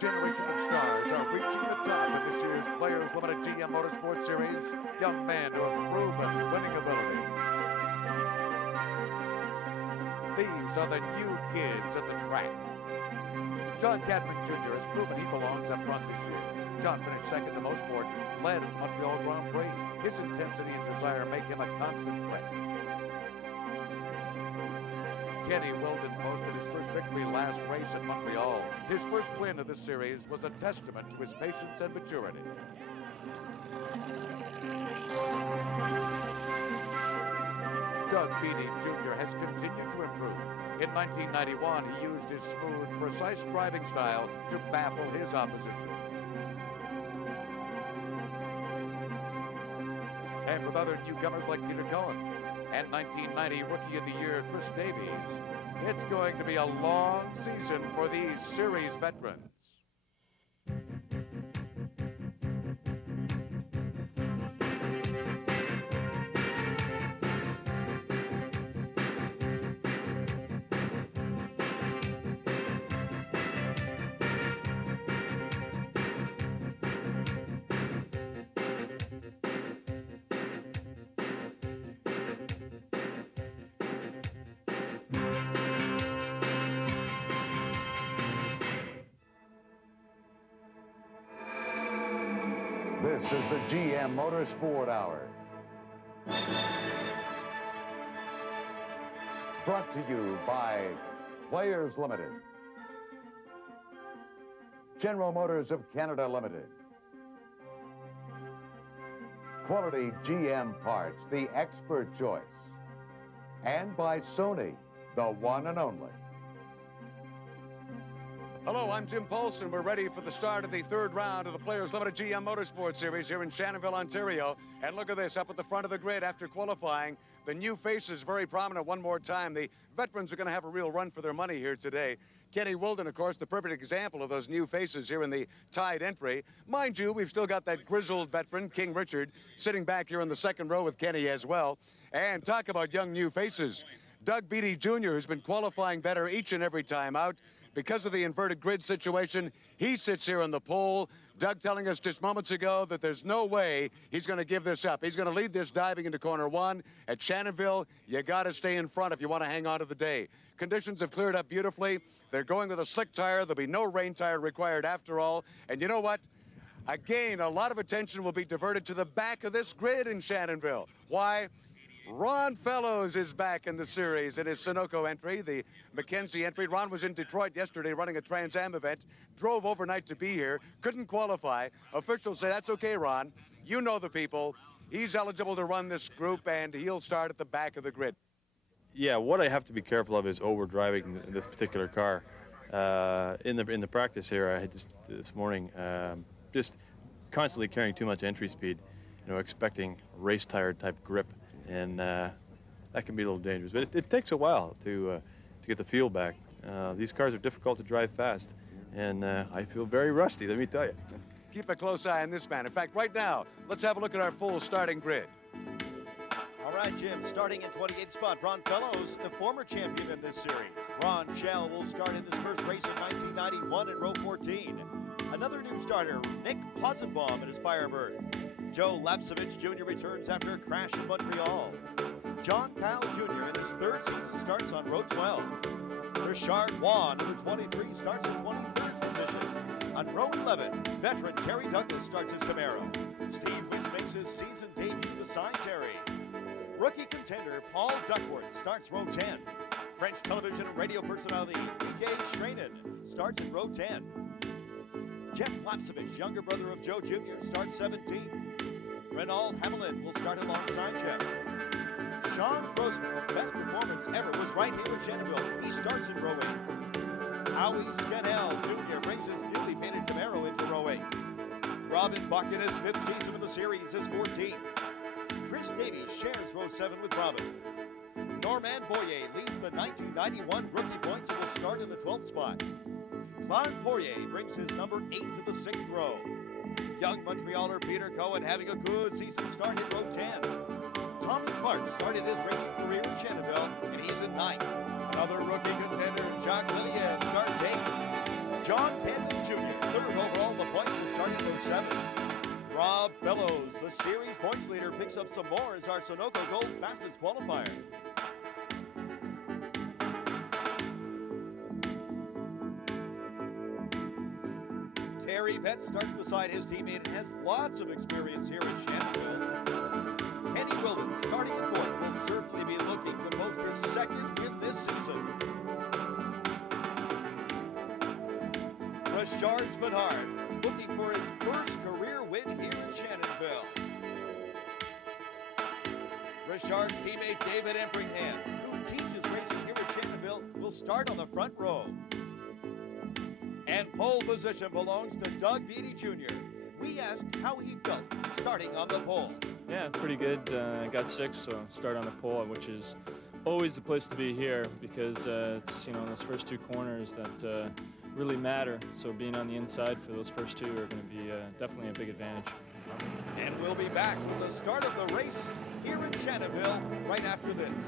generation of stars are reaching the top in this year's Players Limited GM Motorsports Series. Young men who have proven winning ability. These are the new kids at the track. John Cadman Jr. has proven he belongs up front this year. John finished second to most fortunes, led at the Montreal Grand Prix. His intensity and desire make him a constant threat. Kenny Wilden posted his first victory last race at Montreal. His first win of this series was a testament to his patience and maturity. Doug Beatty Jr. has continued to improve. In 1991, he used his smooth, precise driving style to baffle his opposition. And with other newcomers like Peter Cohen and 1990 Rookie of the Year Chris Davies, it's going to be a long season for these series veterans. This is the GM Motorsport Hour. Brought to you by Players Limited, General Motors of Canada Limited, Quality GM Parts, the expert choice, and by Sony, the one and only. Hello, I'm Jim Paulson. We're ready for the start of the third round of the Players Limited GM Motorsports Series here in Shannonville, Ontario. And look at this, up at the front of the grid after qualifying. The new faces very prominent one more time. The veterans are going to have a real run for their money here today. Kenny Wilden, of course, the perfect example of those new faces here in the tied entry. Mind you, we've still got that grizzled veteran, King Richard, sitting back here in the second row with Kenny as well. And talk about young new faces. Doug Beatty Jr., who's been qualifying better each and every time out. Because of the inverted grid situation, he sits here on the pole. Doug telling us just moments ago that there's no way he's going to give this up. He's going to lead this diving into corner one. At Shannonville, you got to stay in front if you want to hang on to the day. Conditions have cleared up beautifully. They're going with a slick tire. There'll be no rain tire required after all. And you know what? Again, a lot of attention will be diverted to the back of this grid in Shannonville. Why? Ron Fellows is back in the series in his Sunoco entry, the McKenzie entry. Ron was in Detroit yesterday running a Trans Am event, drove overnight to be here, couldn't qualify. Officials say, that's okay, Ron. You know the people. He's eligible to run this group, and he'll start at the back of the grid. Yeah, what I have to be careful of is overdriving this particular car. In the practice here, I had this morning, just constantly carrying too much entry speed, expecting race tire type grip. And that can be a little dangerous, but it takes a while to get the feel back. These cars are difficult to drive fast, and I feel very rusty, let me tell you. Keep a close eye on this man. In fact, right now, let's have a look at our full starting grid. All right, Jim, starting in 28th spot, Ron Fellows, the former champion in this series. Ron Shell will start in his first race in 1991 in row 14. Another new starter, Nick Posenbaum in his Firebird. Joe LAPCEVICH Jr. returns after a crash in Montreal. John Kyle Jr. in his third season starts on row 12. Richard Wan, number 23, starts in 23rd position. On row 11, veteran Terry Douglas starts his Camaro. Steve Winch makes his season debut beside Terry. Rookie contender Paul Duckworth starts row 10. French television and radio personality DJ Schranen starts in row 10. Jeff LAPCEVICH, younger brother of Joe Jr., starts 17th. Renaud Hamelin will start alongside Jeff. Sean Grossman's best performance ever was right here at Shannonville. He starts in row 8. Howie Scannell Jr. brings his newly painted Camaro into row 8. Robin Buck in his 5th season of the series is 14th. Chris Davies shares row 7 with Robin. Norman Boyer leads the 1991 rookie points and will start in the 12th spot. Claude Poirier brings his number 8 to the 6th row. Young Montrealer Peter Cohen having a good season start in row 10. Tommy Clark started his racing career in Shannonville, and he's in 9th. Another rookie contender, Jacques Lillier, starts 8th. John Kenton Jr. Third overall, the points will start in row 7. Rob Fellows, the series points leader, picks up some more as our Sunoco Gold fastest qualifier. Terry Pett starts beside his teammate and has lots of experience here at Shannonville. Kenny Wilden, starting in 4th, will certainly be looking to post his 2nd win this season. Richard SPENARD, looking for his first career win here in Shannonville. Richard's teammate David Empringham, who teaches racing here at Shannonville, will start on the front row. And pole position belongs to Doug Beatty Jr. We asked how he felt starting on the pole. Yeah, pretty good. I got 6th, so start on the pole, which is always the place to be here because it's those first 2 corners that really matter. So being on the inside for those first 2 are going to be definitely a big advantage. And we'll be back with the start of the race here in Shannonville right after this.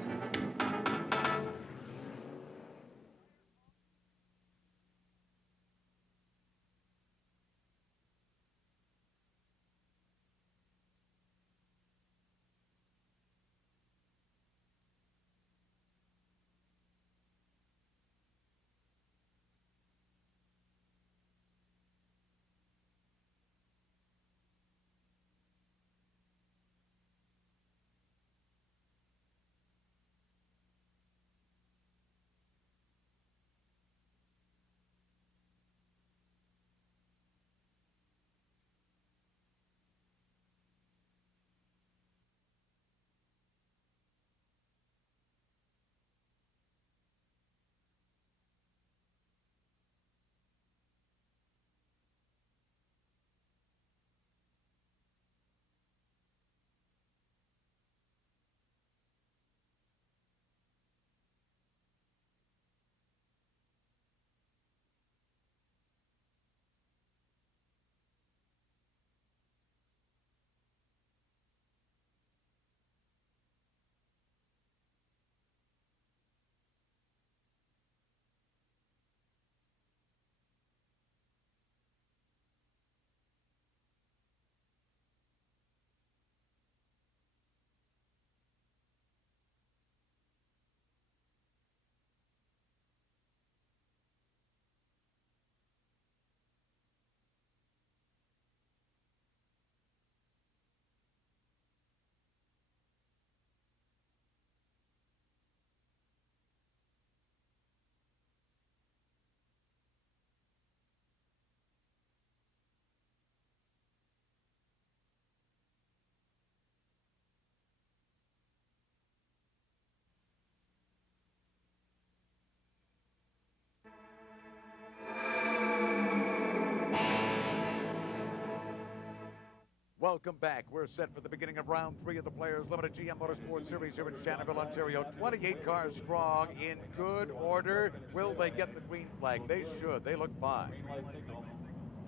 Welcome back. We're set for the beginning of round 3 of the Players Limited GM Motorsports Series here in Shannonville, Ontario. 28 cars strong, in good order. Will they get the green flag? They should. They look fine.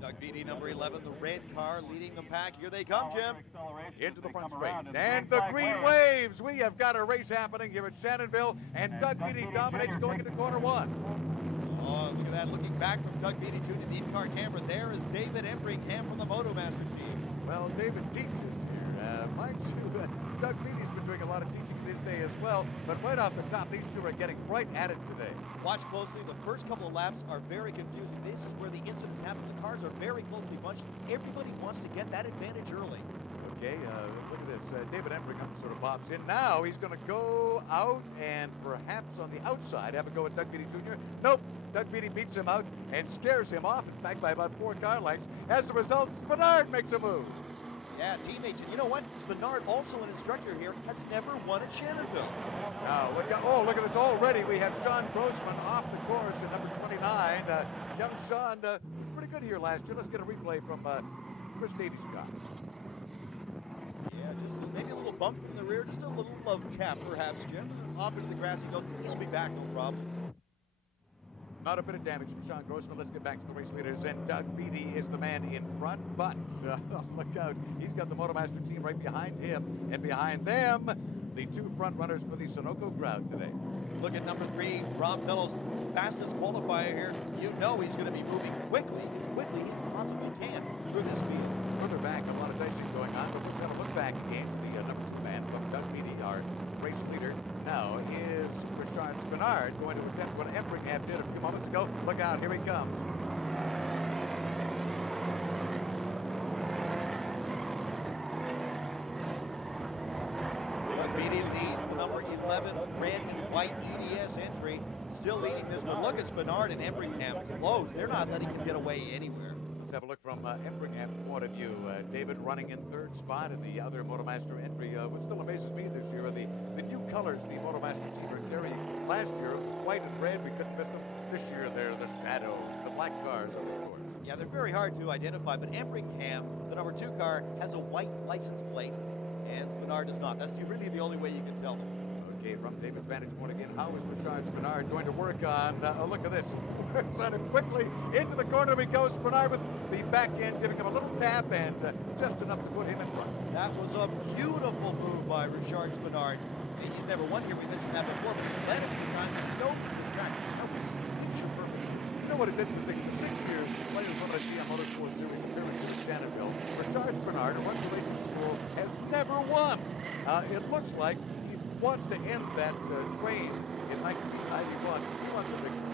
Doug Beatty, number 11, the red car leading the pack. Here they come, Jim. Into the front straight. And the green waves. We have got a race happening here at Shannonville, and Doug Beatty dominates going into corner 1. Oh, look at that. Looking back from Doug Beatty to the in-car camera, there is David Empringham from the Motomaster team. Well, David teaches here. Mind you, Doug Beatty's been doing a lot of teaching this day as well, but right off the top, these two are getting right at it today. Watch closely. The first couple of laps are very confusing. This is where the incidents happen. The cars are very closely bunched. Everybody wants to get that advantage early. Okay, look at this. David Empringham sort of pops in. Now he's going to go out and perhaps on the outside have a go at Doug Beatty Jr. Nope. Doug Beatty beats him out and scares him off, in fact, by about 4 car lengths. As a result, SPENARD makes a move. Yeah, teammates. And you know what? SPENARD, also an instructor here, has never won at Shannonville. Now, look at this already. We have Sean Grossman off the course at number 29. Young Sean was pretty good here last year. Let's get a replay from Chris Davies' car. Yeah, just maybe a little bump from the rear, just a little love tap, perhaps, Jim. Off into the grass he goes. He'll be back, no problem. Not a bit of damage for Sean Grossman. Let's get back to the race leaders. And Doug Beatty is the man in front, but look out. He's got the Motomaster team right behind him. And behind them, the 2 front runners for the Sunoco crowd today. Look at number 3, Rob Fellows. fastest qualifier here. You know he's going to be moving quickly as he possibly can through this field. Further back, a lot of dicing going on, but let's have a look back against the number 2 man from Doug Beatty, our race leader. Now is Richard Spenard going to attempt what Embringham did a few moments ago. Look out, here he comes. Doug Beatty leads the number 11 red and white EDS entry. Still leading this, but look at Spenard and Embringham close. They're not letting him get away anywhere. Let's have a look from Embringham's point of view. David running in 3rd spot in the other Motomaster entry. What still amazes me this year are the new colors the Motomaster team are carrying. Last year it was white and red. We couldn't miss them. This year they're the shadows, the black cars of the course. Yeah, they're very hard to identify, but Embringham, the number 2 car, has a white license plate, and Spenard does not. That's really the only way you can tell them. Okay, from David's vantage point again, how is Richard Spenard going to work on, oh, look at this. Works on him quickly. Into the corner he goes. Spenard with the back end giving him a little tap and just enough to put him in front. That was a beautiful move by Richard Spenard. He's never won here. We mentioned that before, but he's led a few times and he knows this track. That was picture perfect. You know what is interesting? For 6 years, the players of the GM Motorsport Series appearance in Shannonville, Richard Spenard, who runs the racing school, has never won. It looks like he wants to end that train in 1991. He wants a victory.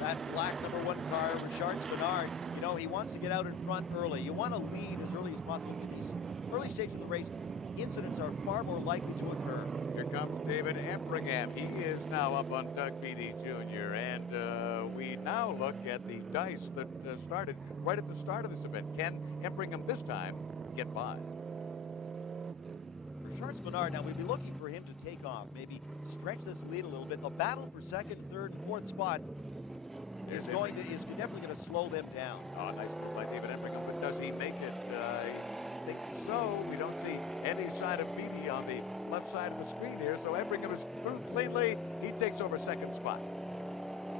That black number 1 car, Richard Spenard, you know, he wants to get out in front early. You want to lead as early as possible. In these early stages of the race, incidents are far more likely to occur. Here comes David Embringham. He is now up on Doug Beatty Jr. And we now look at the dice that started right at the start of this event. Can Embringham this time get by? Richard Spenard, now we'd be looking for him to take off, maybe stretch this lead a little bit. The battle for 2nd, 3rd, 4th spot is definitely going to slow them down. Oh, nice move by David Embringham, but does he make it? I think so. We don't see any sign of Beatty on the left side of the screen here, so Embringham is through cleanly. He takes over 2nd spot.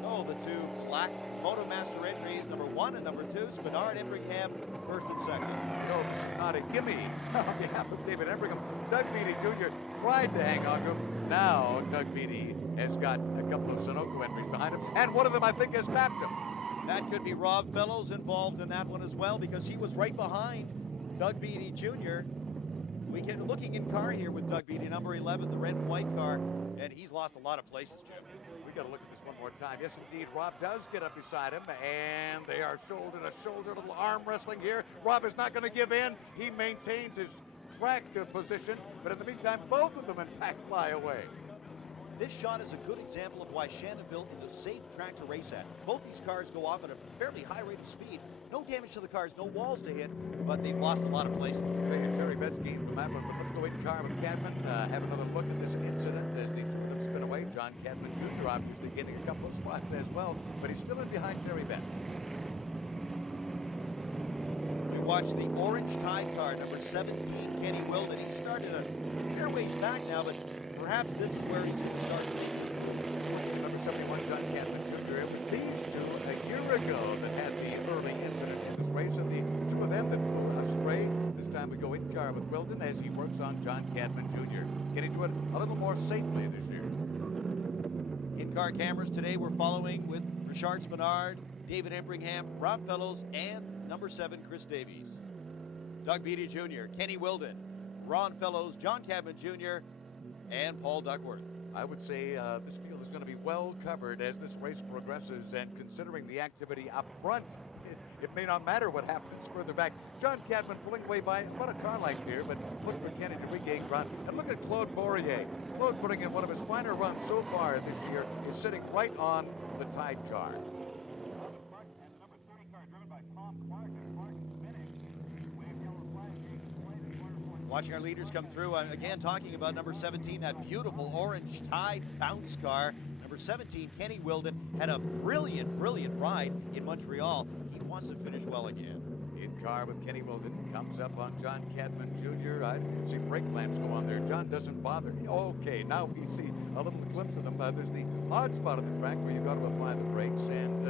So the 2 black Motomaster entries, number 1 and number 2, Spenard, Embringham, 1st and 2nd. No, this is not a gimme on behalf of David Embringham. Doug Beatty Jr. tried to hang on to him. Now Doug Beatty has got a couple of Sunoco entries behind him, and one of them I think has tapped him. That could be Rob Fellows involved in that one as well, because he was right behind Doug Beatty Jr. We get looking in car here with Doug Beatty, number 11, the red and white car, and he's lost a lot of places, Jim. We got to look at this one more time. Yes, indeed, Rob does get up beside him, and they are shoulder to shoulder, little arm wrestling here. Rob is not going to give in. He maintains his track position, but in the meantime, both of them, in fact, fly away. This shot is a good example of why Shannonville is a safe track to race at. Both these cars go off at a fairly high rate of speed. No damage to the cars, no walls to hit, but they've lost a lot of places. Terry Betts gained from that one, but let's go in car with Cadman. Have another look at this incident as the 2 of them spin away. John Cadman Jr. obviously getting a couple of spots as well, but he's still in behind Terry Betts. We watch the orange Tide car, number 17, Kenny Wilden. He started a fair ways back now, but perhaps this is where he's going to start. Number 71, John Cadman Jr. It was these 2 a year ago that had the early incident in this race, and the 2 of them that flew astray. This time we go in car with Wilden as he works on John Cadman Jr. Can he do it a little more safely this year? In-car cameras today we're following with Richard Spenard, David Embringham, Rob Fellows, and number 7, Chris Davies. Doug Beatty Jr., Kenny Wilden, Ron Fellows, John Cadman Jr., and Paul Duckworth. I would say this field is going to be well covered as this race progresses, and considering the activity up front, it may not matter what happens further back. John Cadman pulling away by about a car length here, but look for Kenny to regain ground. And look at Claude Bourrier. Claude putting in one of his finer runs so far this year, is sitting right on the Tide car. Watching our leaders come through, again talking about number 17, that beautiful orange Tide bounce car. Number 17, Kenny Wilden, had a brilliant ride in Montreal. He wants to finish well again. In car with Kenny Wilden, comes up on John Cadman Jr. I didn't see brake lamps go on there. John doesn't bother. Okay, now we see a little glimpse of them. There's the odd spot of the track where you've got to apply the brakes, and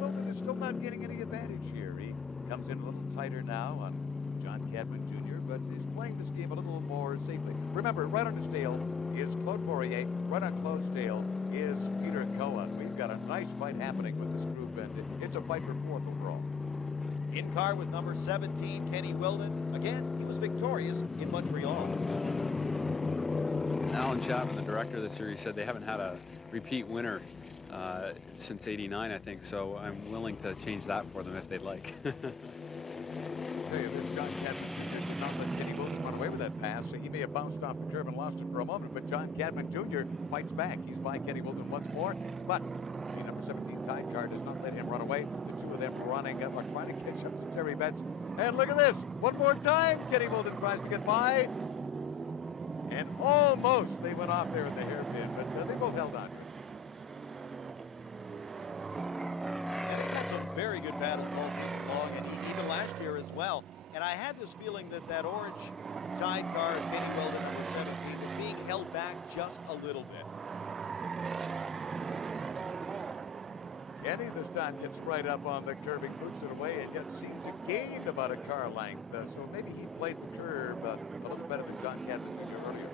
Wilden is still not getting any advantage here. He comes in a little tighter now on John Cadman Jr., but is playing this game a little more safely. Remember, right on his tail, is Claude Poirier. Right on Claude's tail is Peter Cohen. We've got a nice fight happening with this group, and it's a fight for fourth overall. In car with number 17, Kenny Wilden. Again, he was victorious in Montreal. Alan Chapman, the director of the series, said they haven't had a repeat winner since '89, I think, so I'm willing to change that for them if they'd like. I'll tell you, this John Cadman Jr. did not let Kenny Wilden run away with that pass. So he may have bounced off the curb and lost it for a moment, but John Cadman Jr. fights back. He's by Kenny Wilden once more, but the number 17 tide car does not let him run away. The two of them running up are trying to catch up to Terry Betts. And look at this. One more time, Kenny Wilden tries to get by. And almost they went off there in the hairpin, but they both held on. And he had some very good battles all season long, and even last year as well. And I had this feeling that that orange tide car, Kenny Wilden, number 17, was being held back just a little bit. Kenny this time gets right up on the curb, boots it away, and yet seems to gain about a car length. So maybe he played the curb a little better than John Cadman Jr. earlier.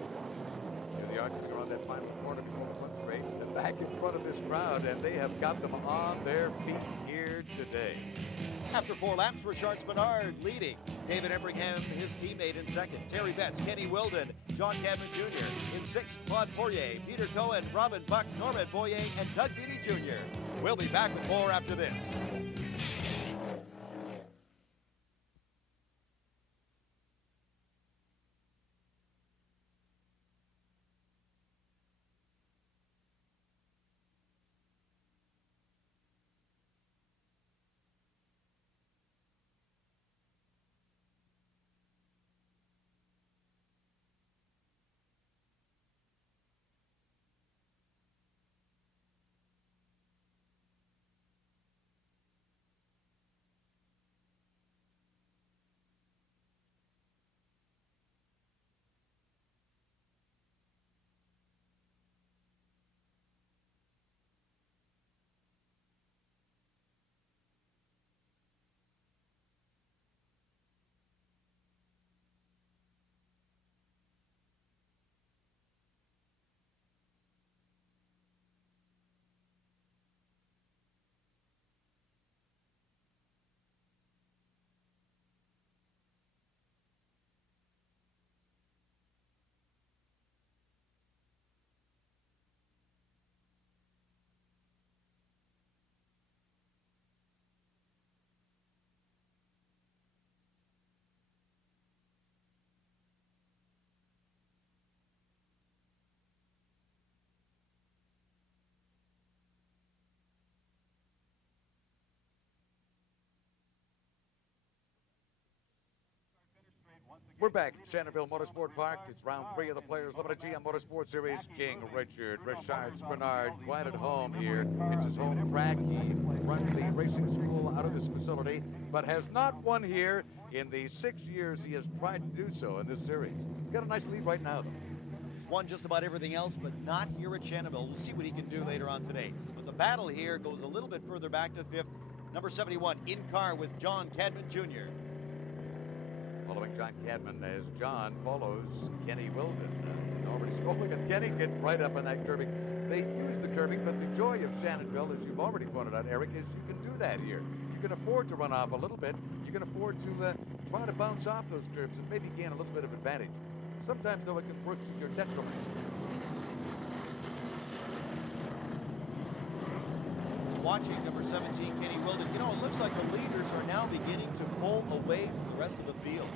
Here the Archers are on that final corner before the front straight, and back in front of this crowd, and they have got them on their feet here today. After 4 laps, Richard SPENARD leading. David Embringham, his teammate, in second. Terry Betts, Kenny Wilden, John Cadman Jr. In sixth, Claude Poirier, Peter Cohen, Robin Buck, Norman Boyer, and Doug Beatty Jr. We'll be back with more after this. We're back at Shannonville Motorsport Park. It's round 3 of the Players Limited GM Motorsport Series. King Richard SPENARD, quite at home here. It's his home track. He runs the racing school out of this facility, but has not won here in the 6 years he has tried to do so in this series. He's got a nice lead right now, though. He's won just about everything else, but not here at Shannonville. We'll see what he can do later on today. But the battle here goes a little bit further back to 5th. Number 71, in car with John Cadman Jr. Following John Cadman as John follows Kenny Wilden. Already spoken, and Kenny get right up on that curbing. They use the curbing, but the joy of Shannonville, as you've already pointed out, Eric, is you can do that here. You can afford to run off a little bit. You can afford to try to bounce off those curbs and maybe gain a little bit of advantage. Sometimes, though, it can work to your detriment. Watching number 17, Kenny Wilden. You know, it looks like the leaders are now beginning to pull away from the rest of the field.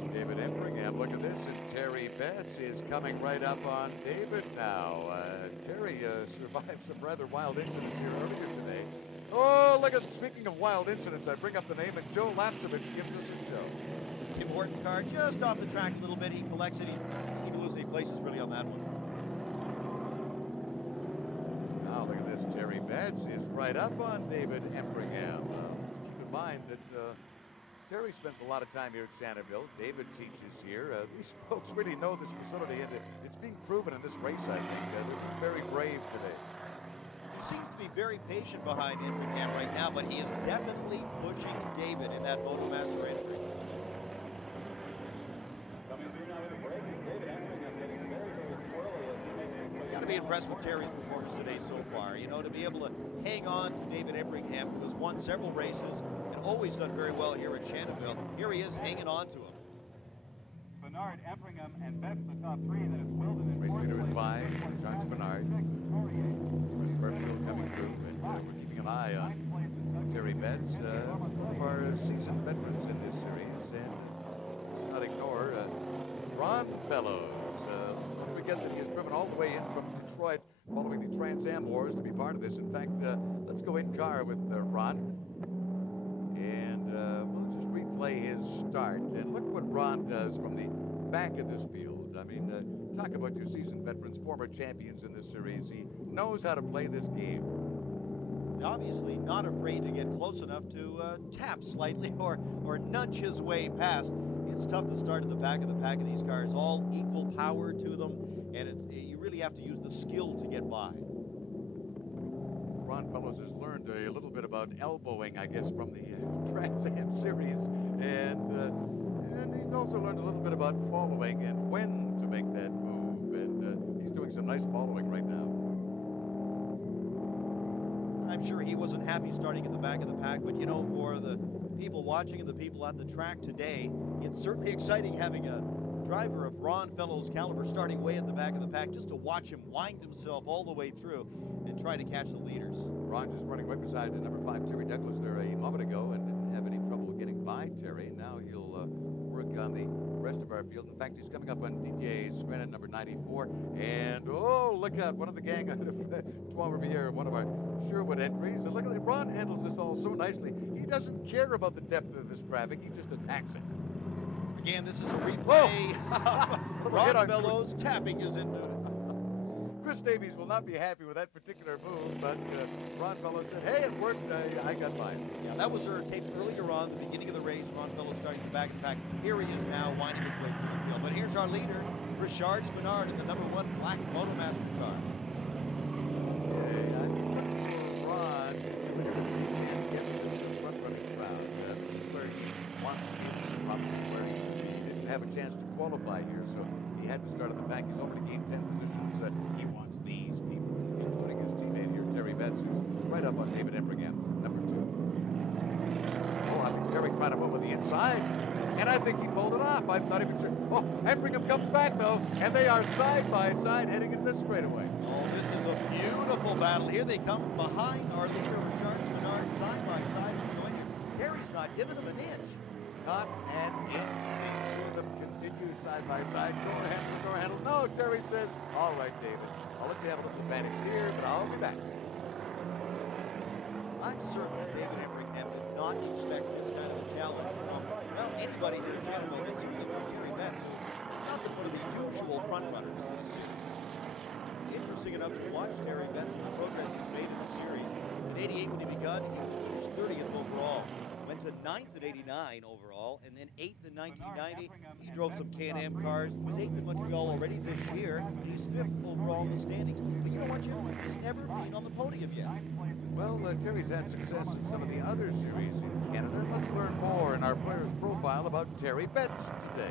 Here's David Embringham. Look at this, and Terry Betts is coming right up on David now. Terry survived some rather wild incidents here earlier today. Oh, look at, speaking of wild incidents, I bring up the name, and Joe LAPCEVICH gives us a show. Tim Horton car just off the track a little bit. He collects it. He can lose any places really on that one. Now look at this. Terry Betts is right up on David Embringham. Let's keep in mind that Terry spends a lot of time here at Shannonville. David teaches here. These folks really know this facility, and it's being proven in this race, I think. They're very brave today. He seems to be very patient behind Embringham right now, but he is definitely pushing David in that Moto Master entry. to be impressed with Terry's performance today so far. You know, to be able to hang on to David Ebringham, who has won several races and always done very well here at Shannonville. Here he is hanging on to him. SPENARD, Ebringham, and Betts the top three. Then it's Wilden in Race fourth leader is place. 5, John SPENARD. Rest of our field coming through, and we're keeping an eye on Terry Betts, one of our seasoned veterans in this series, and let's not ignore Ron Fellows. Don't forget that he has driven all the way in from Detroit following the Trans Am Wars to be part of this. In fact, let's go in car with Ron, and we'll just replay his start. And look what Ron does from the back of this field. I mean, talk about your seasoned veterans, former champions in this series. He knows how to play this game. Obviously not afraid to get close enough to tap slightly or nudge his way past. It's tough to start at the back of the pack of these cars, all equal power to them, and you really have to use the skill to get by. Ron Fellows has learned a little bit about elbowing, I guess, from the Trans Am series, and he's also learned a little bit about following and when to make that move, and he's doing some nice following right now. I'm sure he wasn't happy starting at the back of the pack, but you know, for the people watching and the people at the track today, it's certainly exciting having a driver of Ron Fellows' caliber starting way at the back of the pack, just to watch him wind himself all the way through and try to catch the leaders. Ron just running right beside the number 5 Terry Douglas there a moment ago and didn't have any trouble getting by Terry. Now he'll work on the rest of our field. In fact, he's coming up on DJ Scranton, number 94. And, oh, look out, one of the gang out of Trois Rivières, one of our Sherwood entries. And look at that, Ron handles this all so nicely. He doesn't care about the depth of this traffic. He just attacks it. Again, this is a replay of Ron Fellows tapping his into. Chris Davies will not be happy with that particular move, but Ron Fellows said, hey, it worked. I got mine. Yeah, that was taped earlier on, the beginning of the race. Ron Fellows starting at the back of the pack. Here he is now, winding his way through the field. But here's our leader, Richard SPENARD, in the number 1 black Motomaster car. I'm looking for Ron to get this front-running crowd. This is where he wants to be. This is probably where he didn't have a chance to qualify here, so he had to start at the back. He's already gained 10 positions. He wants these people, including his teammate here, Terry Betts, who's right up on David Ebringham, number 2. Oh, I think Terry tried to move on the inside, and I think he pulled it off. I'm not even sure. Oh, Ebringham comes back, though, and they are side by side heading into this straightaway. Oh, this is a beautiful battle. Here they come behind our leader, Richard SPENARD, side by side. Terry's not giving him an inch. Not an inch. The two of them continue side by side. Door handle. No, Terry says, all right, David, I'll let you have a little advantage here, but I'll be back. I'm certain that David Ebringham did not expect this kind of a challenge from, well, anybody here at Shannonville, but certainly from Terry Betts, who's not been one of the usual front runners in the series. Interesting enough to watch Terry Betts and the progress he's made in the series. In 88 when he begun, he finished 30th overall. Went to 9th at 89 overall, and then 8th in 1990. He drove some Can-Am cars. He was 8th in Montreal already this year, and he's 5th overall in the standings. But you know what, Jim? He's never been on the podium yet. Well, Terry's had success in some of the other series in Canada. Let's learn more in our player's profile about Terry Betts today.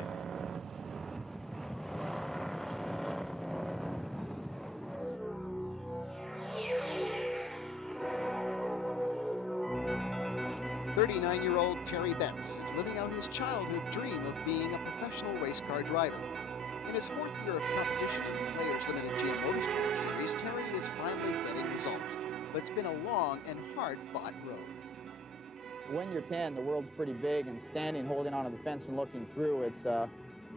"39-year-old Terry Betts is living out his childhood dream of being a professional race car driver. In his 4th year of competition in the Players Limited GM Motorsports Series, Terry is finally getting results, but it's been a long and hard-fought road. When you're 10, the world's pretty big, and standing, holding onto the fence and looking through,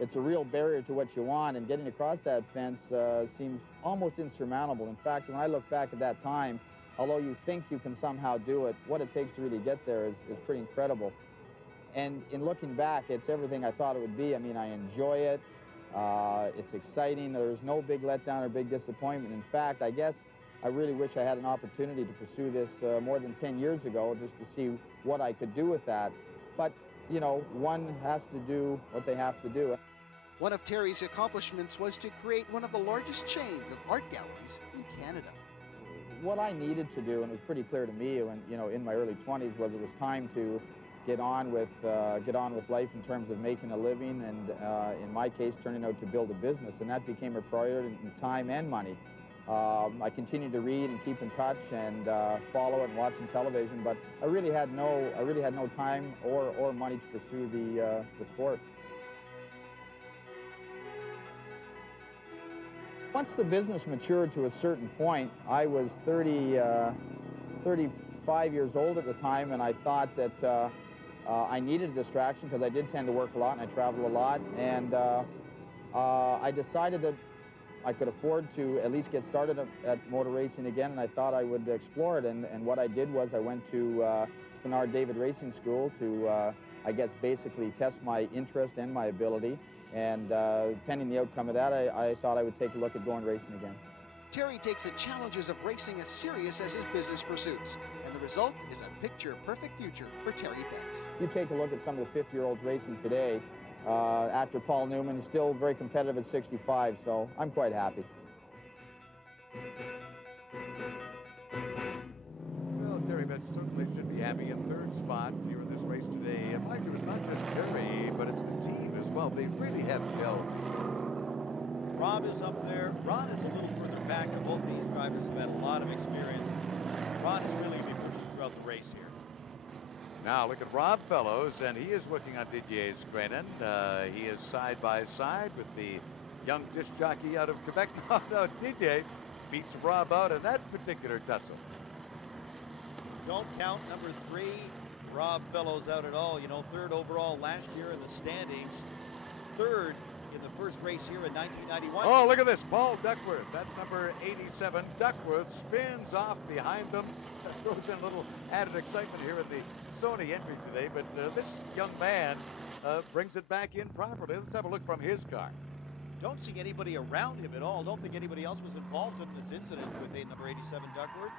it's a real barrier to what you want, and getting across that fence seems almost insurmountable. In fact, when I look back at that time, although you think you can somehow do it, what it takes to really get there is pretty incredible. And in looking back, it's everything I thought it would be. I mean, I enjoy it. It's exciting. There's no big letdown or big disappointment. In fact, I guess I really wish I had an opportunity to pursue this more than 10 years ago, just to see what I could do with that. But, you know, one has to do what they have to do. One of Terry's accomplishments was to create one of the largest chains of art galleries in Canada. What I needed to do, and it was pretty clear to me when, you know, in my early 20s, was it was time to get on with life in terms of making a living, and in my case, turning out to build a business, and that became a priority in time and money. I continued to read and keep in touch and follow it and watching television, but I really had no time or money to pursue the sport. Once the business matured to a certain point, I was 35 years old at the time, and I thought that I needed a distraction because I did tend to work a lot and I traveled a lot, and I decided that I could afford to at least get started at motor racing again, and I thought I would explore it. And what I did was I went to SPENARD David Racing School to, I guess, basically test my interest and my ability. And pending the outcome of that, I thought I would take a look at going racing again. Terry takes the challenges of racing as serious as his business pursuits, and the result is a picture-perfect future for Terry Betts. You take a look at some of the 50-year-olds racing today. Actor Paul Newman is still very competitive at 65, so I'm quite happy. Well, Terry Betts certainly should be happy in third spot here in this race today. And mind you, it's not just Terry, but it's the team as well. They really have gelled. Rob is up there. Ron is a little further back, and both of these drivers have had a lot of experience. Ron has really been pushing throughout the race here. Now look at Rob Fellows, and he is working on Didier Screnin. He is side by side with the young disc jockey out of Quebec. No, Didier beats Rob out in that particular tussle. Don't count number 3, Rob Fellows, out at all. You know, 3rd overall last year in the standings. 3rd in the first race here in 1991. Oh, look at this, Paul Duckworth. That's number 87. Duckworth spins off behind them. That throws in a little added excitement here in the Sony entry today, but this young man brings it back in properly. Let's have a look from his car. Don't see anybody around him at all. Don't think anybody else was involved in this incident with number 87 Duckworth.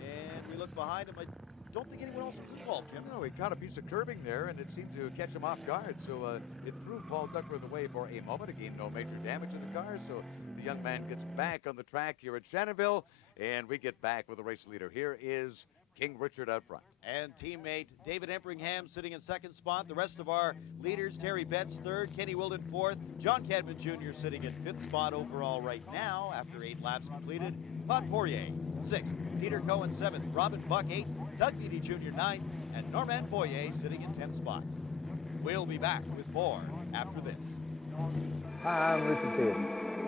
And we look behind him. I don't think anyone else was involved, Jim. No, he caught a piece of curbing there, and it seemed to catch him off guard. So it threw Paul Duckworth away for a moment. Again, no major damage in the car. So the young man gets back on the track here at Shannonville, and we get back with the race leader. Here is King Richard out front. And teammate David Empringham sitting in 2nd spot. The rest of our leaders, Terry Betts 3rd, Kenny Wilden 4th, John Cadman Jr. sitting in 5th spot overall right now after 8 laps completed. Claude Poirier 6th, Peter Cohen 7th, Robin Buck 8th, Doug Beatty Jr. 9th, and Normand Boyer sitting in 10th spot. We'll be back with more after this. Hi, I'm Richard Petty.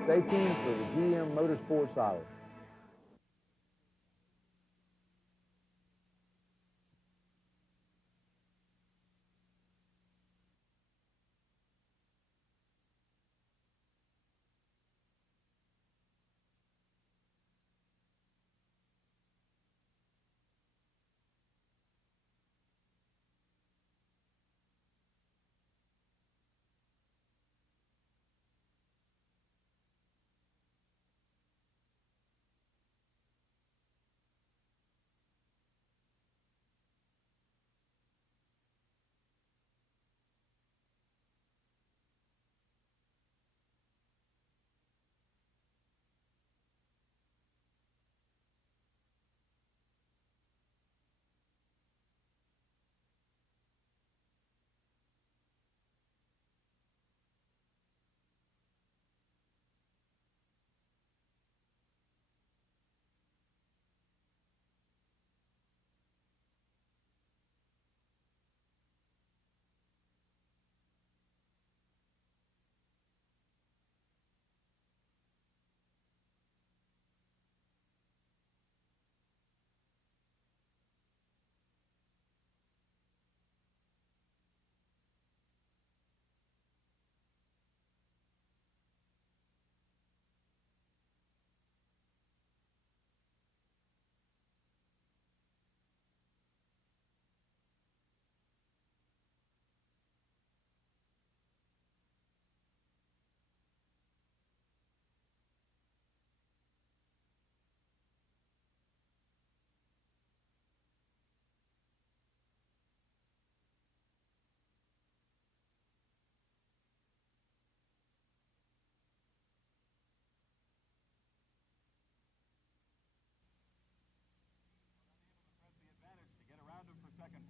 Stay tuned for the GM Motorsports Hour.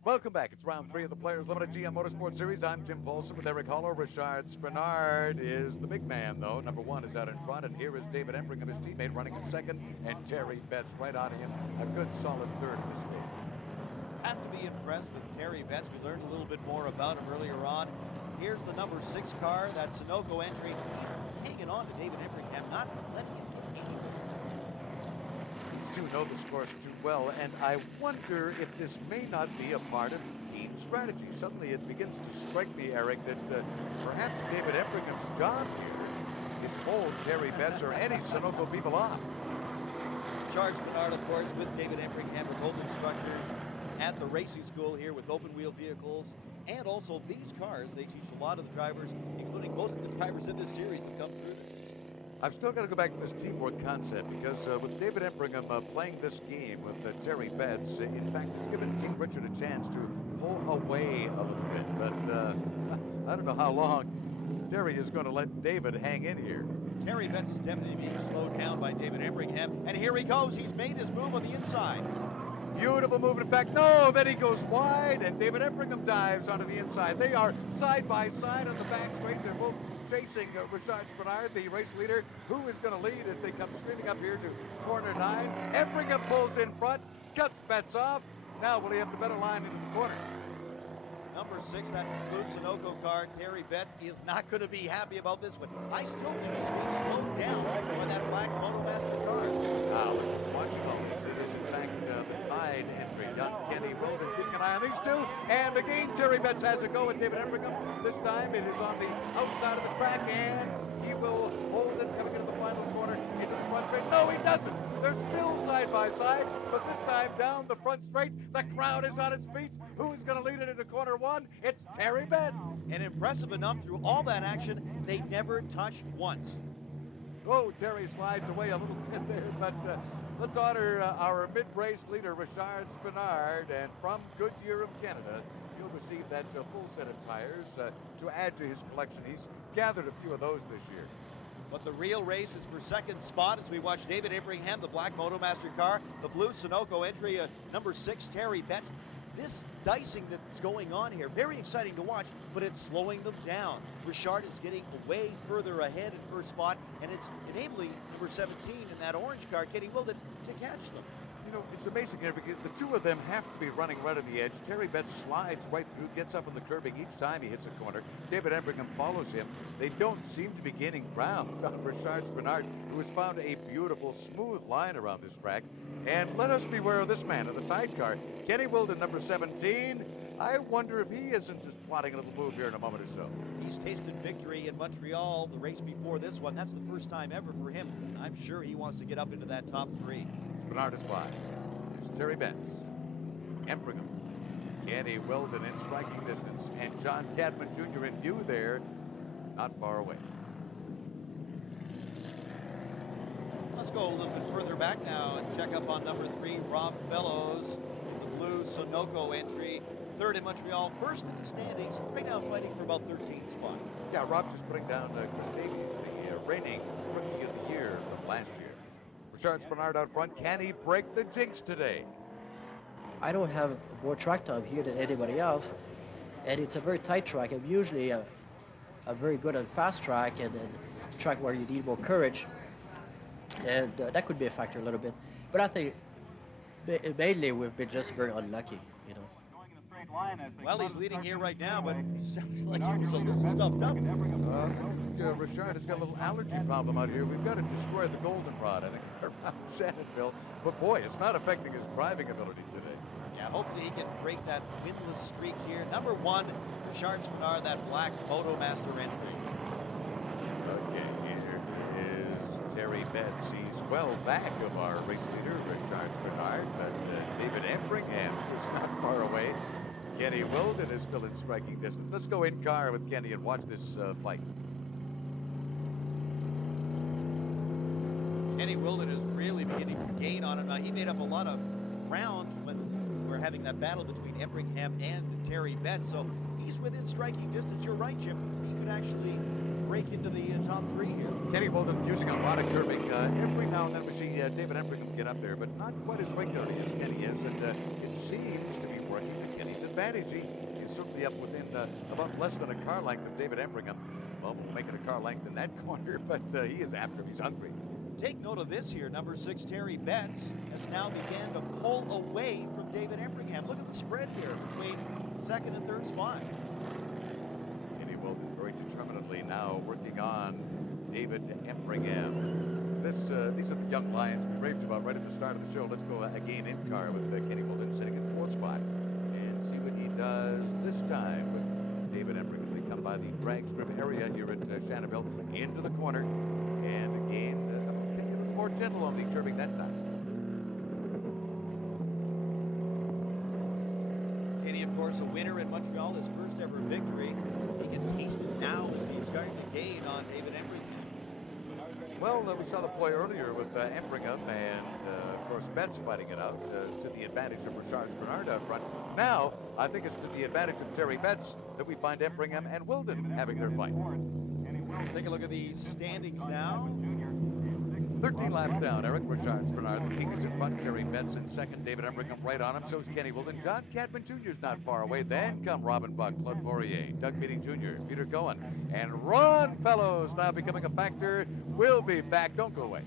Welcome back. It's round 3 of the Players Limited GM Motorsports Series. I'm Jim Paulson with Eric Holler. Richard Spenard is the big man, though. Number 1 is out in front, and here is David Embringham, his teammate, running in second, and Terry Betts right on him. A good, solid third in this game. Have to be impressed with Terry Betts. We learned a little bit more about him earlier on. Here's the number 6 car, that Sunoco entry. He's hanging on to David Embringham, not letting him get anywhere. These two know the course too well, and I wonder if this may not be a part of team strategy. Suddenly it begins to strike me, Eric, that perhaps David Embringham's job here is hold Terry Betts or any Sunoco people off. Charles Bernard, of course, with David Embringham, are both instructors at the racing school here with open wheel vehicles. And also these cars, they teach a lot of the drivers, including most of the drivers in this series that come through this. I've still got to go back to this teamwork concept because with David Embringham playing this game with Terry Betts, in fact, it's given King Richard a chance to pull away a little bit. But I don't know how long Terry is going to let David hang in here. Terry Betts is definitely being slowed down by David Embringham. And here he goes. He's made his move on the inside. Beautiful move. In fact, no, then he goes wide, and David Embringham dives onto the inside. They are side by side on the back straight. They're both chasing Richard Spenard, the race leader, who is going to lead as they come streaming up here to corner 9. Embringham pulls in front, cuts Betts off. Now will he have the better line into the corner? Number 6, that's the blue Sunoco car. Terry Betts is not going to be happy about this one. I still think he's being slowed down by that black Motomaster car. Now, watching all this, it is in fact the Tide entry. Young Kenny Wilden keeping an eye on these two. And again, Terry Betts has a go with David Embringham. This time it is on the outside of the track, and he will hold it coming into the final corner, into the front straight. No, he doesn't. They're still side by side, but this time down the front straight. The crowd is on its feet. Who's going to lead it into corner 1? It's Terry Betts. And impressive enough through all that action, they never touched once. Oh, Terry slides away a little bit there, but let's honor our mid-race leader, Richard Spenard, and from Goodyear of Canada, he'll receive that full set of tires to add to his collection. He's gathered a few of those this year. But the real race is for second spot as we watch David Embringham, the black Motomaster car, the blue Sunoco entry, number 6, Terry Betts. This dicing that's going on here, very exciting to watch, but it's slowing them down. Richard is getting way further ahead in first spot, and it's enabling number 17 in that orange car, Kenny Wilden, to catch them. You know, it's amazing here because the two of them have to be running right at the edge. Terry Betts slides right through, gets up on the curbing each time he hits a corner. David Embringham follows him. They don't seem to be gaining ground on Richard Spenard, who has found a beautiful, smooth line around this track. And let us beware of this man in the Tide car, Kenny Wilden, number 17. I wonder if he isn't just plotting a little move here in a moment or so. He's tasted victory in Montreal, the race before this one. That's the first time ever for him. I'm sure he wants to get up into that top 3. Spenard is by. There's Terry Betts, Embringham, Kenny Wilden in striking distance, and John Cadman Jr. in view there, not far away. Let's go a little bit further back now and check up on number 3, Rob Fellows, the blue Sunoco entry. 3rd in Montreal, 1st in the standings, right now fighting for about 13th spot. Yeah, Rob just putting down Chris Davies, the reigning Rookie of the Year from last year. Richard Spenard out front. Can he break the jinx today? I don't have more track time here than anybody else, and it's a very tight track. I'm usually a very good on fast track and a track where you need more courage, and that could be a factor a little bit. But I think mainly we've been just very unlucky, you know. Well, he's leading here right now, but sounded like he was a little stuffed up. Richard has got a little allergy problem out here. We've got to destroy the goldenrod, I think, around Shannonville. But boy, it's not affecting his driving ability today. Yeah, hopefully he can break that winless streak here. Number 1, Richard Spenard, that black Motomaster entry. Okay, here is Terry Betts. He's well back of our race leader, Richard Spenard, but David Embringham is not far away. Kenny Wilden is still in striking distance. Let's go in car with Kenny and watch this fight. Kenny Wilden is really beginning to gain on him. Now, he made up a lot of ground when we're having that battle between Embringham and Terry Betts, so he's within striking distance. You're right, Jim. He could actually break into the top 3 here. Kenny Wilden using a lot of curbing. Every now and then we see David Embringham get up there, but not quite as regularly as Kenny is, and it seems to be working to Kenny's advantage. He's certainly up within about less than a car length of David Embringham. Well, we'll make it a car length in that corner, but he is after him. He's hungry. Take note of this here. Number 6, Terry Betts, has now began to pull away from David Embringham. Look at the spread here between second and third spot. Kenny Wilton very determinedly now working on David Embringham. These are the young Lions we raved about right at the start of the show. Let's go again in car with Kenny Wilton sitting in 4th spot and see what he does this time with David Embringham. They come by the drag strip area here at Shannonville into the corner, and again Kenny a little more gentle on the curving that time. Kenny, of course, a winner in Montreal, his first ever victory. He can taste it now as he's starting to gain on David Embringham. Well, we saw the play earlier with Embringham and, of course, Betts fighting it out to the advantage of Richard SPENARD up front. Now, I think it's to the advantage of Terry Betts that we find Embringham and Wilden having their fight. Take a look at the standings now. 13 laps down, Eric. Richard SPENARD, the king, is in front. Terry Betts in second. David Embringham right on him. So is Kenny Wilden. John Cadman Jr. is not far away. Then come Robin Buck, Claude Poirier, Doug Meeting Jr., Peter Cohen, and Ron Fellows now becoming a factor. We'll be back. Don't go away.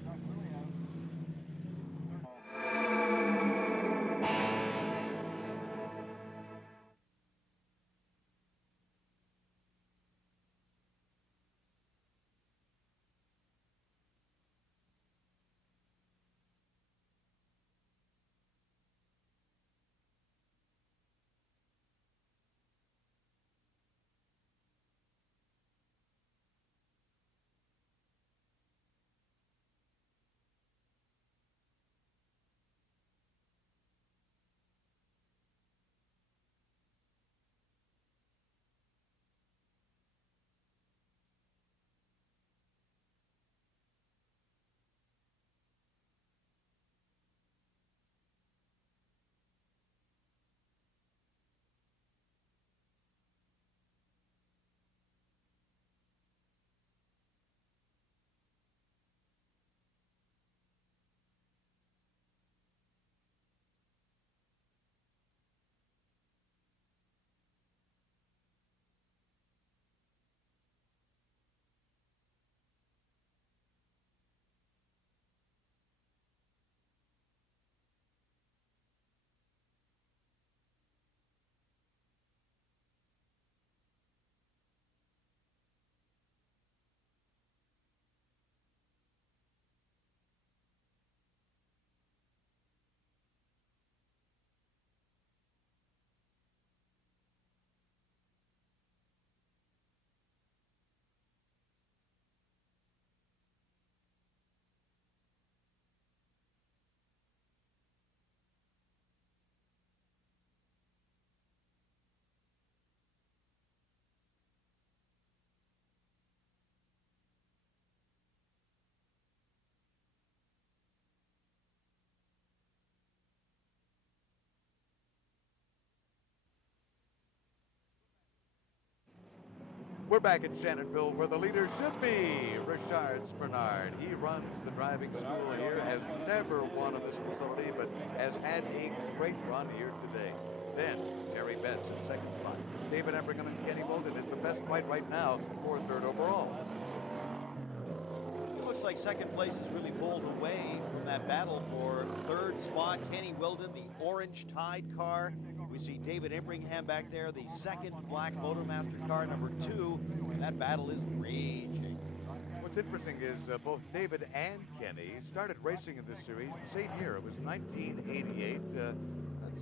We're back at Shannonville, where the leader should be Richard SPENARD. He runs the driving school here, has never won at this facility, but has had a great run here today. Then Terry Betts in second spot. David Embringham and Kenny Wilden is the best fight right now for third overall. It looks like second place has really pulled away from that battle for third spot. Kenny Wilden, the orange Tide car. We see David Embringham back there, the second black Motormaster car, number 2, and that battle is raging. What's interesting is both David and Kenny started racing in this series same year. It was 1988. There's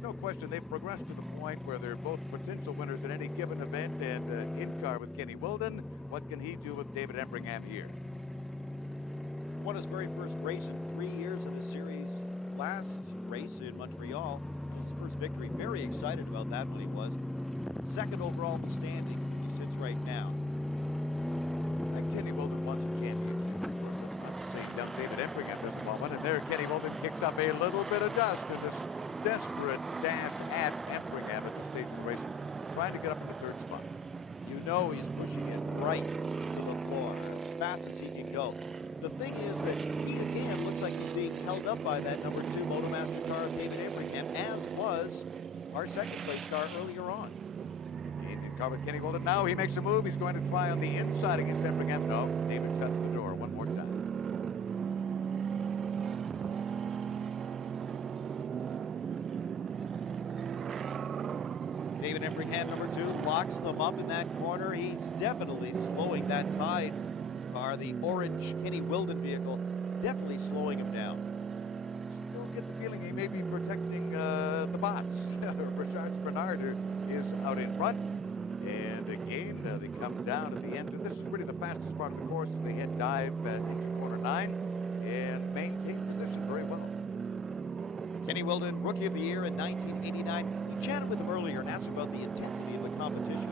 no question they've progressed to the point where they're both potential winners at any given event. And in car with Kenny Wilden, what can he do with David Embringham here? Won his very first race in 3 years of the series. Last race in Montreal. First victory. Very excited about that when he was. Second overall in the standings. He sits right now. And Kenny Wilden once again seeing down David Embringham this moment, and there Kenny Wilden kicks up a little bit of dust in this desperate dash at Embringham at the stage of the race, trying to get up to the third spot. You know he's pushing it right to the floor as fast as he can go. The thing is that he again looks like he's being held up by that number 2 Motormaster car, David Embringham, as was our second place car earlier on. In car with Kenny Wilden. Now he makes a move. He's going to try on the inside against Effingham. No, David shuts the door one more time. David Effingham, number 2, locks them up in that corner. He's definitely slowing that Tide car, the orange Kenny Wilden vehicle, definitely slowing him down. Still get the feeling he may be protecting the boss. Richard Spenard is out in front. And again, they come down at the end. This is really the fastest part of the course as they head dive into corner 9 and maintain position very well. Kenny Wilden, Rookie of the Year in 1989. We chatted with him earlier and asked about the intensity of the competition.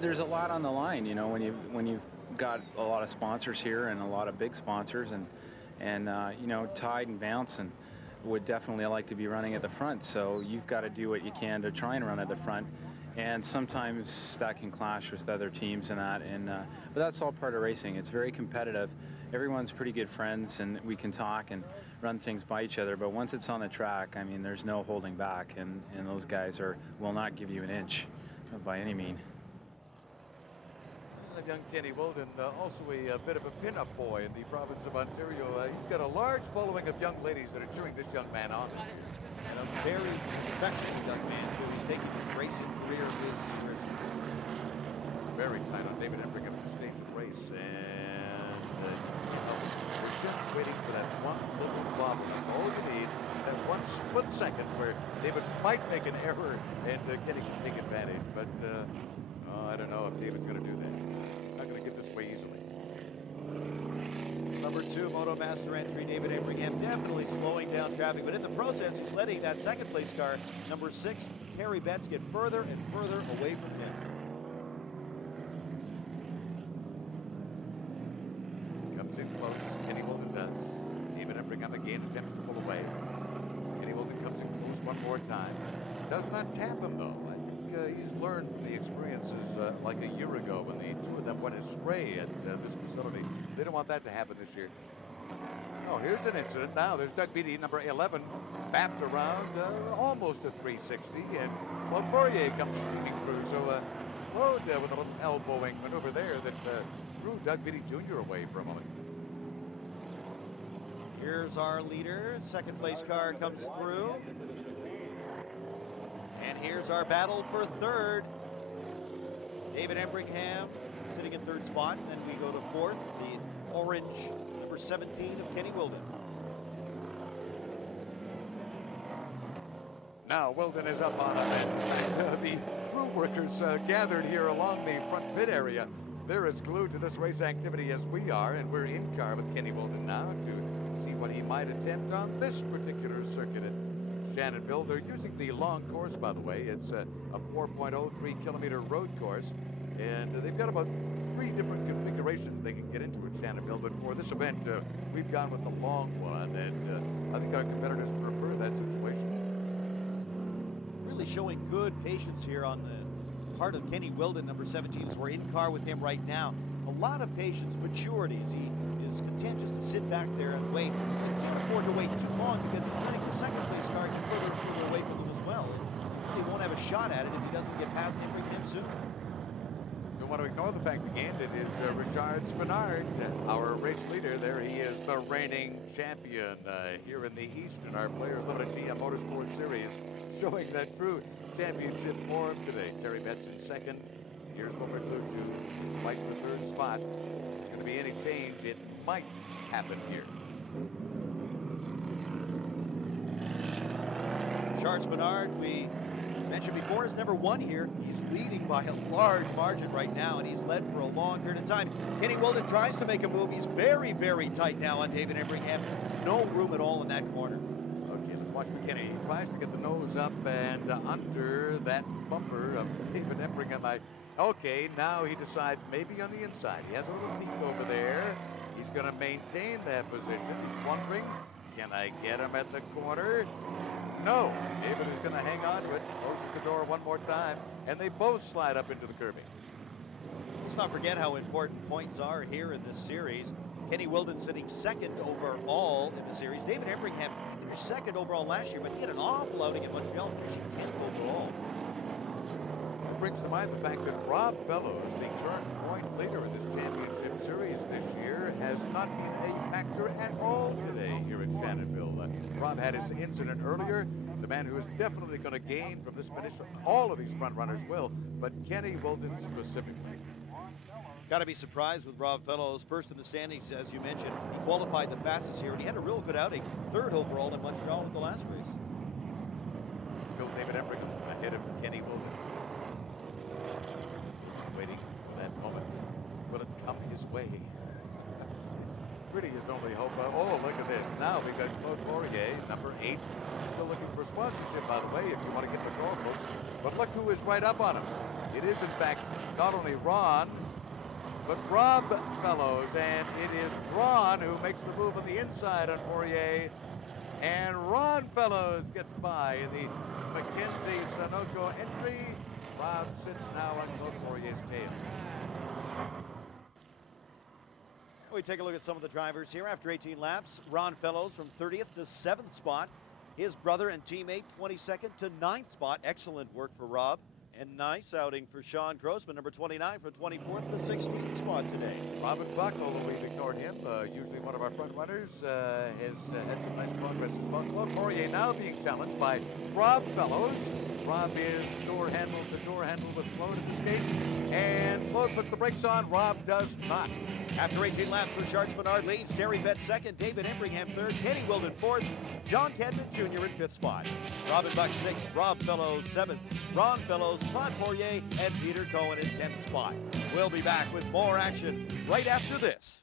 There's a lot on the line, you know, when you've got a lot of sponsors here and a lot of big sponsors, and you know, Tide and Bounce and would definitely like to be running at the front, so you've got to do what you can to try and run at the front, and sometimes that can clash with other teams and that, but that's all part of racing. It's very competitive. Everyone's pretty good friends, and we can talk and run things by each other, but once it's on the track, I mean, there's no holding back, and those guys will not give you an inch by any means. Young Kenny Wilden, also a bit of a pin-up boy in the province of Ontario. He's got a large following of young ladies that are cheering this young man on. And a very professional young man, too. He's taking his racing career his seriously. Very tight on David Effingham at the stage of the race. And we're just waiting for that one little bobble. That's all you need. That one split second where David might make an error and Kenny can take advantage. But I don't know if David's going to do that. Not going to give this away easily. Number 2, Moto Master entry, David Effingham, definitely slowing down traffic, but in the process, he's letting that second place car, number 6, Terry Betts, get further and further away from him. Comes in close. Kenny Wilden does. David Effingham again attempts to pull away. Kenny Wilden comes in close one more time. Does not tap him, though. He's learned from the experiences like a year ago when the two of them went astray at this facility. They don't want that to happen this year. Oh, here's an incident now. There's Doug Beattie, number 11, bapped around almost a 360, and Claude Poirier comes streaming through. So Claude with a little elbowing maneuver there that threw Doug Beattie Jr. away for a moment. Here's our leader. Second place car comes through. And here's our battle for third. David Effingham sitting in third spot. And then we go to fourth, the orange number 17 of Kenny Wilden. Now Wilden is up on him, and the crew workers gathered here along the front pit area. They're as glued to this race activity as we are, and we're in car with Kenny Wilden now to see what he might attempt on this particular circuit at Shannonville. They're using the long course, by the way. It's a 4.03 kilometer road course, and they've got about 3 different configurations they can get into at Shannonville. But for this event, we've gone with the long one, and I think our competitors prefer that situation. Really showing good patience here on the part of Kenny Wilden, number 17, as we're in car with him right now. A lot of patience, maturity, as he is content just to sit back there and wait. He can't afford to wait too long because he's letting the second place car get further and further away from him as well. And he won't have a shot at it if he doesn't get past Effingham soon. Don't want to ignore the fact again, it is Richard Spenard, our race leader. There he is, the reigning champion here in the East in our Players Limited GM Motorsports Series, showing that true championship form today. Terry Betts in second. Here's what we're going to fight for third spot. If there's going to be any change, it might happen here. Charles Spenard, we mentioned before, has never won here. He's leading by a large margin right now, and he's led for a long period of time. Kenny Wilden tries to make a move. He's very, very tight now on David Effingham. No room at all in that corner. Okay, let's watch McKinney. He tries to get the nose up and under that bumper of David Effingham. Okay, now he decides maybe on the inside. He has a little peek over there. He's going to maintain that position. He's wondering, can I get him at the corner? No. David is going to hang on to it. Closes the door one more time, and they both slide up into the curbing. Let's not forget how important points are here in this series. Kenny Wilden sitting second overall in the series. David Embringham finished second overall last year, but he had an awful outing in Montreal, finishing 10th overall. It brings to mind the fact that Rob Fellows, the current point leader in this championship series this year, has not been a factor at all today here at Shannonville. Rob had his incident earlier. The man who is definitely going to gain from this finish, all of these front runners will, but Kenny Wilden specifically. Got to be surprised with Rob Fellows, first in the standings, as you mentioned. He qualified the fastest here, and he had a real good outing. Third overall in Montreal with the last race. Still David Embringham ahead of Kenny Wilden. Waiting for that moment. Will it come his way? It's pretty his only hope. Oh, look at this. Now we've got Claude Poirier, number 8. Still looking for sponsorship, by the way, if you want to get the call, folks. But look who is right up on him. It is, in fact, not only Ron, but Rob Fellows, and it is Ron who makes the move on the inside on Poirier. And Ron Fellows gets by in the Mackenzie Sanogo entry. Rob sits now on Claude Poirier's tail. We take a look at some of the drivers here after 18 laps. Ron Fellows from 30th to 7th spot. His brother and teammate 22nd to 9th spot. Excellent work for Rob. And nice outing for Sean Grossman, number 29, from 24th to 16th spot today. Robin Buck, although we've ignored him, usually one of our front runners, has had some nice progress as well. Claude Poirier now being challenged by Rob Fellows. Rob is door handle to door handle with Claude in this case. And Claude puts the brakes on. Rob does not. After 18 laps, Richard SPENARD leads. Terry Betts second. David Embringham third. Kenny Wilden fourth. John Cadman Jr. in 5th spot. Robin Buck 6th. Rob Fellows 7th. Ron Fellows, Claude Poirier, and Peter Cohen in 10th spot. We'll be back with more action right after this.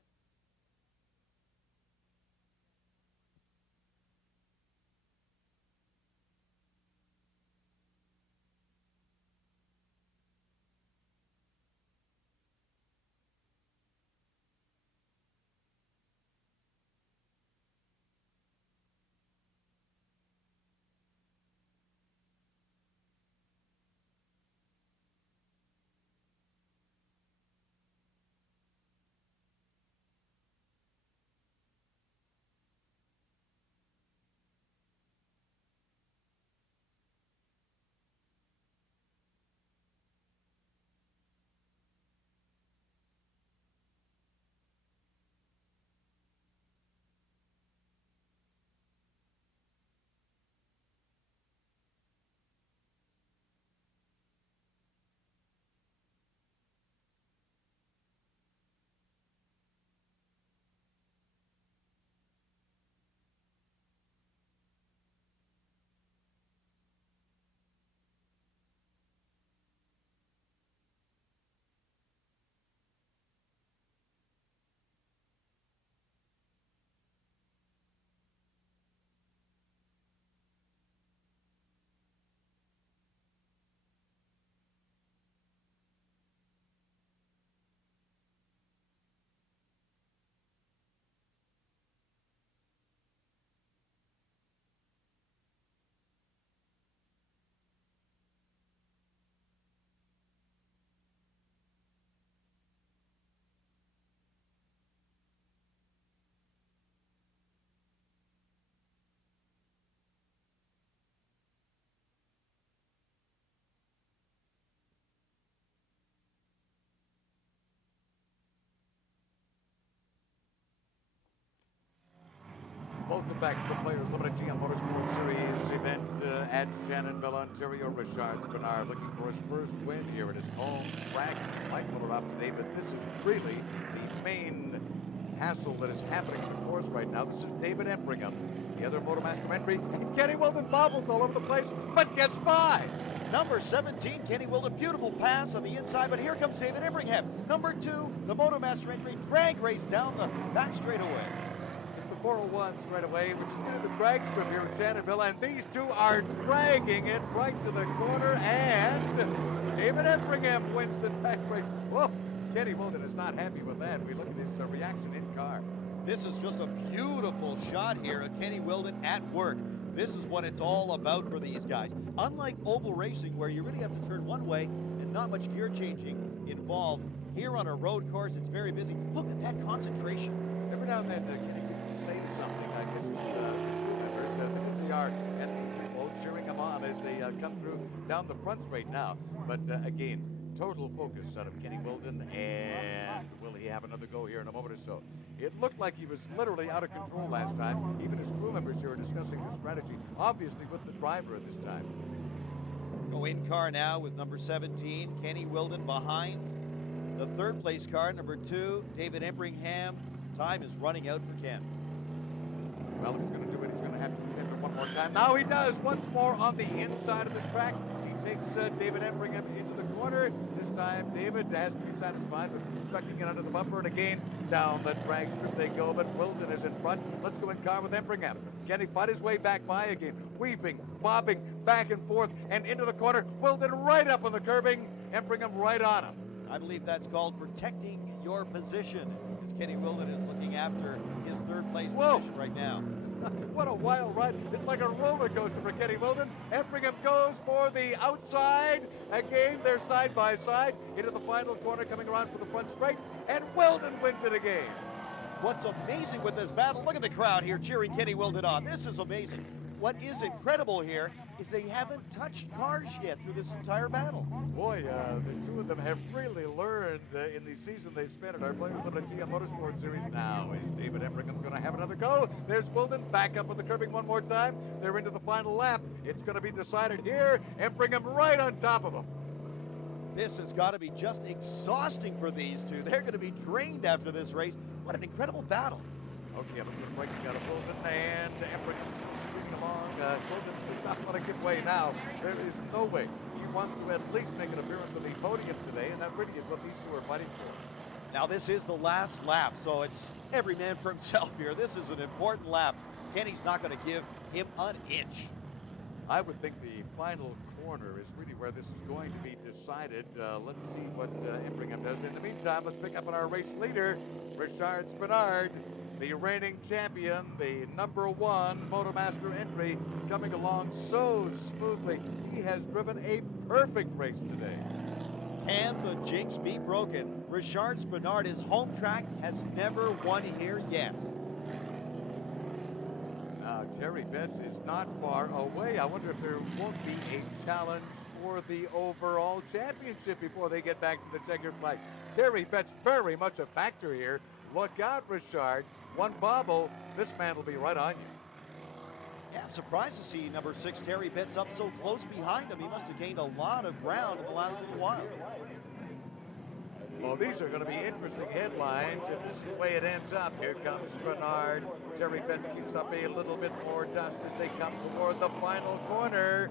Welcome back to the Players Limited GM Motorsports Series event at Shannonville, Ontario. Richard SPENARD looking for his first win here at his home track. Might pull it off today, but this is really the main hassle that is happening in the course right now. This is David Embringham, the other Motomaster entry. And Kenny Wilden bobbles all over the place, but gets by. Number 17, Kenny Wilden, beautiful pass on the inside, but here comes David Embringham. Number 2, the Motomaster entry, drag race down the back straightaway. 401 straight away, which is near the drag strip here at Shannonville, and these two are dragging it right to the corner, and David Embringham wins the drag race. Whoa, Kenny Wilden is not happy with that. We look at his reaction in car. This is just a beautiful shot here of Kenny Wilden at work. This is what it's all about for these guys. Unlike oval racing, where you really have to turn one way and not much gear changing involved, Here on a road course, it's very busy. Look at that concentration. Every now and then, Kenny seems to say something, I guess, to the crew members. They are, and people cheering them on as they come through down the front straight now. But again, total focus out of Kenny Wilden, and will he have another go here in a moment or so? It looked like he was literally out of control last time. Even his crew members here are discussing the strategy, obviously with the driver at this time. Go in car now with number 17, Kenny Wilden behind the third place car, number 2, David Embringham. Time is running out for Ken. Well, if he's going to do it, he's going to have to attempt it one more time. Now he does, once more on the inside of this track. He takes David Embringham into the corner. This time, David has to be satisfied with tucking it under the bumper, and again, down the drag strip they go, but Wilden is in front. Let's go in car with Embringham. Can he fight his way back by again? Weaving, bobbing, back and forth, and into the corner. Wilden right up on the curbing. Embringham right on him. I believe that's called protecting your position, as Kenny Wilden is looking after his third place position right now. What a wild ride. It's like a roller coaster for Kenny Wilden. Embringham goes for the outside. Again, they're side by side into the final corner, coming around for the front straight, and Wilden wins it again. What's amazing with this battle, look at the crowd here cheering Kenny Wilden on. This is amazing. What is incredible here is they haven't touched cars yet through this entire battle. Boy, the two of them have really learned in the season they've spent at our Players Limited GM Motorsports Series. Now is David Embringham going to have another go? There's Wilden back up on the curbing one more time. They're into the final lap. It's going to be decided here. Embringham right on top of him. This has got to be just exhausting for these two. They're going to be drained after this race. What an incredible battle. Okay, a little bit of breaking out of Wilden, and Embringham's streaming along. Wilden does not want to give way now. There is no way. He wants to at least make an appearance on the podium today, and that really is what these two are fighting for. Now this is the last lap, so it's every man for himself here. This is an important lap. Kenny's not going to give him an inch. I would think the final corner is really where this is going to be decided. Let's see what Embringham does. In the meantime, let's pick up on our race leader, Richard SPENARD, the reigning champion, the #1 Motomaster entry, coming along so smoothly. He has driven a perfect race today. Can the jinx be broken? Richard SPENARD, his home track, has never won here yet. Now, Terry Betts is not far away. I wonder if there won't be a challenge for the overall championship before they get back to the checkered flag. Terry Betts very much a factor here. Look out, Richard. One bobble, this man will be right on you. Yeah, I'm surprised to see number 6 Terry Betts up so close behind him. He must have gained a lot of ground in the last little while. Well, these are going to be interesting headlines if this is the way it ends up. Here comes SPENARD. Terry Betts kicks up a little bit more dust as they come toward the final corner.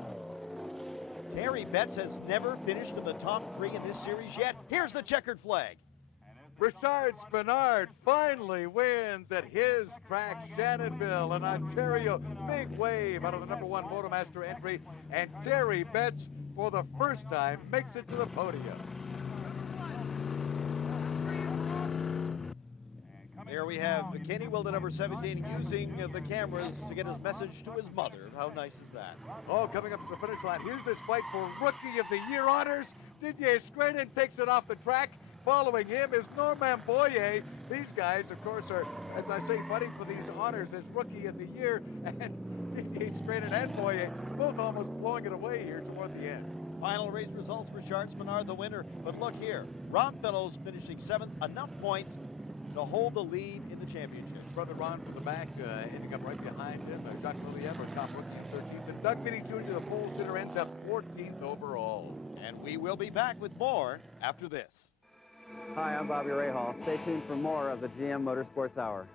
Terry Betts has never finished in the top 3 in this series yet. Here's the checkered flag. Richard SPENARD finally wins at his track, Shannonville in Ontario. Big wave out of the #1 Motomaster entry, and Terry Betts, for the first time, makes it to the podium. There we have Kenny Wilden, number 17, using the cameras to get his message to his mother. How nice is that? Oh, coming up to the finish line. Here's this fight for Rookie of the Year honors. Didier Scranin takes it off the track. Following him is Norman Boyer. These guys, of course, are, as I say, fighting for these honors as Rookie of the Year. And Didier Scranin and Boyer both almost blowing it away here toward the end. Final race results, Richard SPENARD the winner. But look here, Ron Fellows finishing 7th, enough points to hold the lead in the championship. Brother Ron from the back, ending up right behind him. Jacques Lilliam, our top rookie, 13th. And Doug Beatty Jr., the pole sitter, ends up 14th overall. And we will be back with more after this. Hi, I'm Bobby Rahal. Stay tuned for more of the GM Motorsports Hour.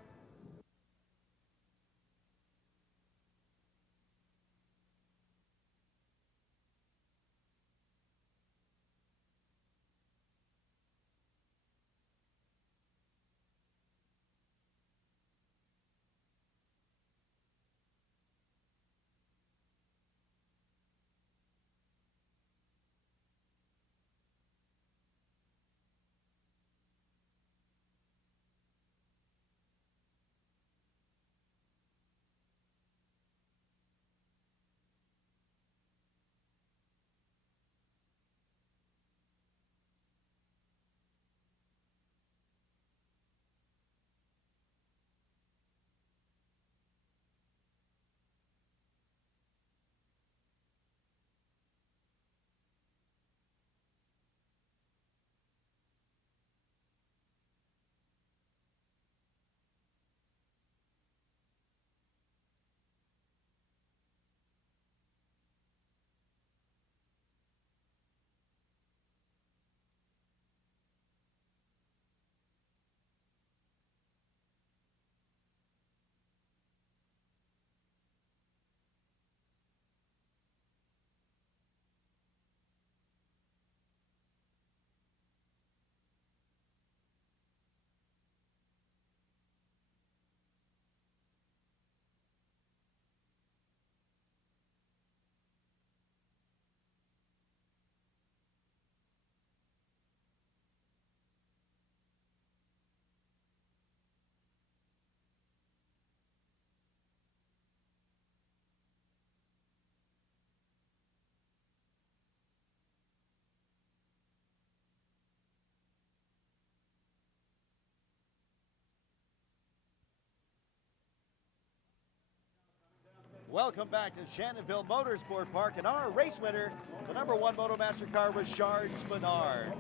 Welcome back to Shannonville Motorsport Park, and our race winner, the #1 Motomaster car, Richard Spenard.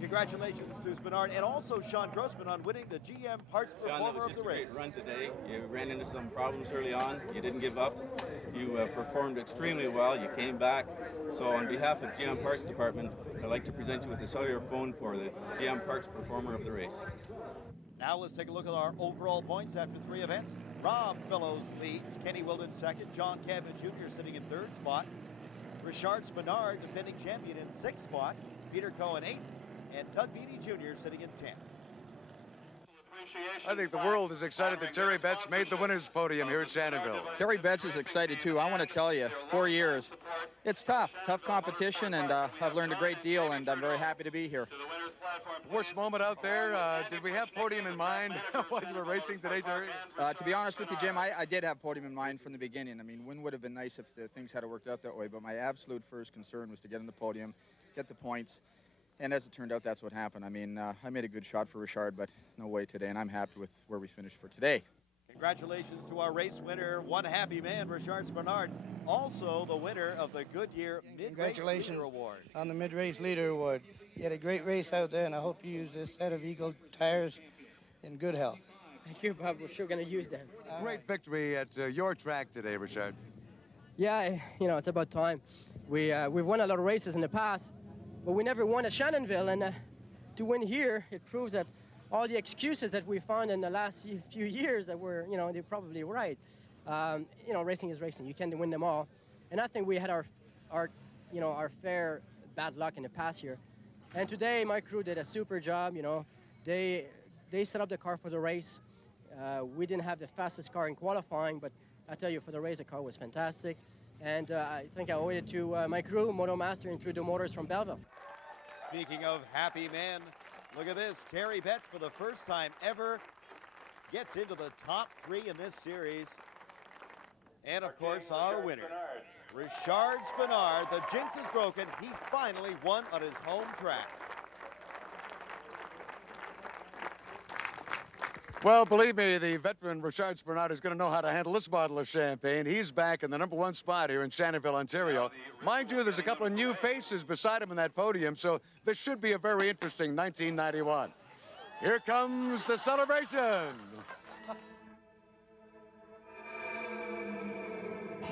Congratulations to Spenard and also Sean Grossman on winning the GM Parts Performer of the race. Run today. You ran into some problems early on. You didn't give up. You performed extremely well. You came back. So on behalf of GM Parts Department, I'd like to present you with a cellular phone for the GM Parts Performer of the race. Now let's take a look at our overall points after 3 events. Rob Fellows leads, Kenny Wilden second, John Kevin Jr. sitting in 3rd spot, Richard Spenard defending champion in 6th spot, Peter Cohen 8th, and Doug Beatty Jr. sitting in 10th. I think the world is excited that Terry Betts made the winner's podium here at Shannonville. Terry Betts is excited too. I want to tell you, 4 years, it's tough competition, and I've learned a great deal, and I'm very happy to be here. Worst moment out there, did we have Podium in mind while you were racing today, Terry? To be honest with you, Jim, I did have Podium in mind from the beginning. I mean, win would have been nice if the things had worked out that way, but my absolute first concern was to get on the podium, get the points, and as it turned out, that's what happened. I mean, I made a good shot for Richard, but no way today, and I'm happy with where we finished for today. Congratulations to our race winner, one happy man, Richard Spenard, also the winner of the Goodyear Mid-Race Leader Award. On the Mid-Race Leader Award. You had a great race out there, and I hope you use this set of Eagle tires in good health. Thank you, Bob. We're sure going to use them. Great victory at your track today, Richard. Yeah, you know, it's about time. We've won a lot of races in the past, but we never won at Shannonville, and to win here, it proves that all the excuses that we found in the last few years that were, you know, they're probably right. You know, racing is racing. You can't win them all. And I think we had our fair bad luck in the past year. And today, my crew did a super job. You know, they set up the car for the race. We didn't have the fastest car in qualifying, but I tell you, for the race, the car was fantastic. And I think I owe it to my crew, Motomaster and Through the Motors from Belleville. Speaking of happy men, look at this. Terry Betts, for the first time ever, gets into the top 3 in this series. And of course, our winner, Richard Spenard. The jinx is broken. He's finally won on his home track. Well, believe me, the veteran Richard Spenard is going to know how to handle this bottle of champagne. He's back in the #1 spot here in Shannonville, Ontario. Mind you, there's a couple of new faces beside him in that podium, so this should be a very interesting 1991. Here comes the celebration.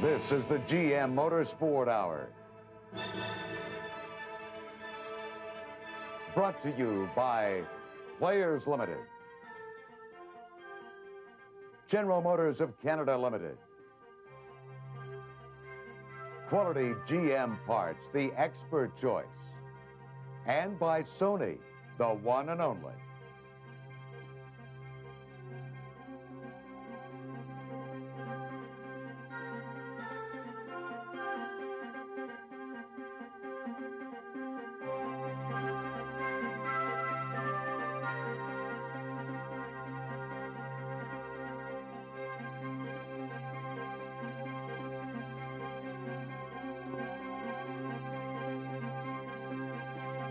This is the GM Motorsport Hour. Brought to you by Players Limited, General Motors of Canada Limited, Quality GM Parts, the expert choice, and by Sony, the one and only.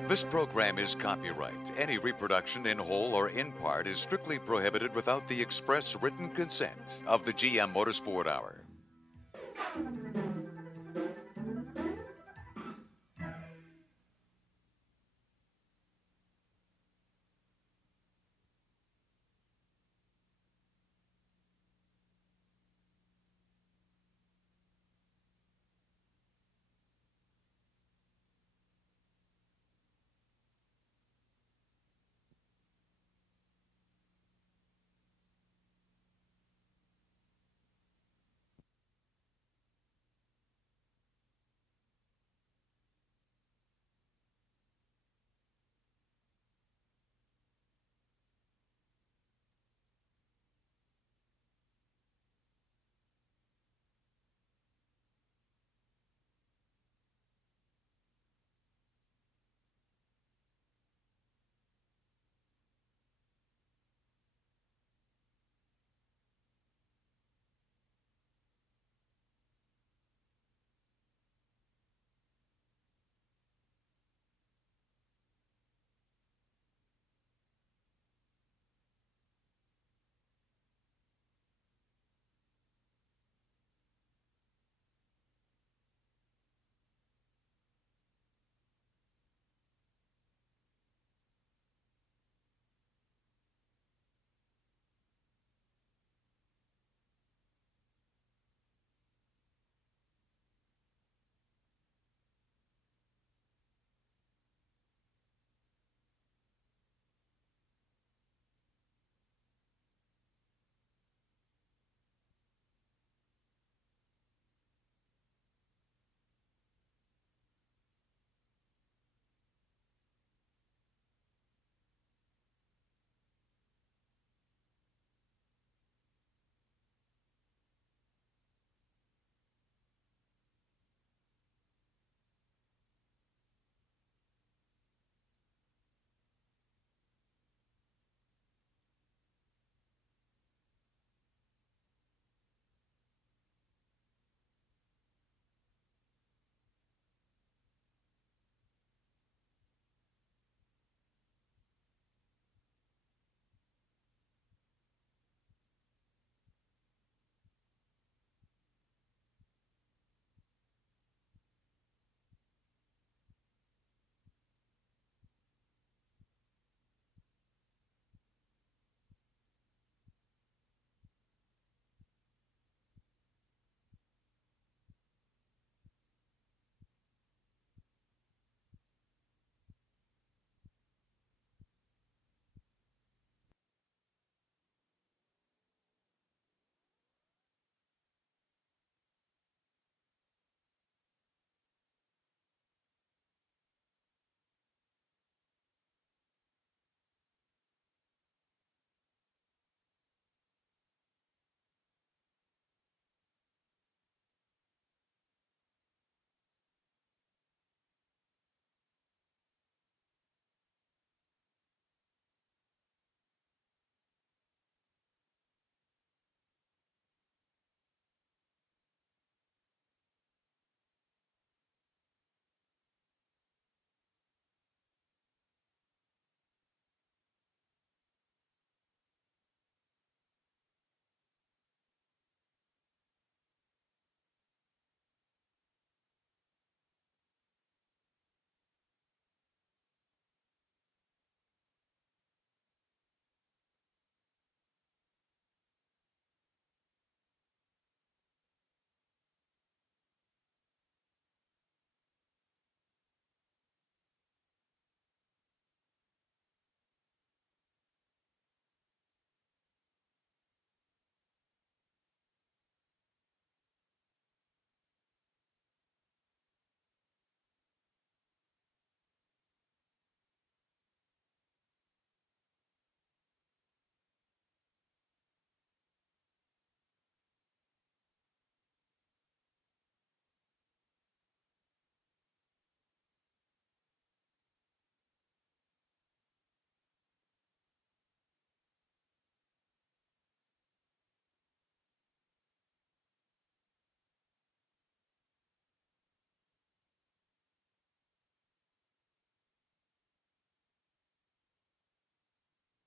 This program is copyright. Any reproduction in whole or in part is strictly prohibited without the express written consent of the GM Motorsport Hour.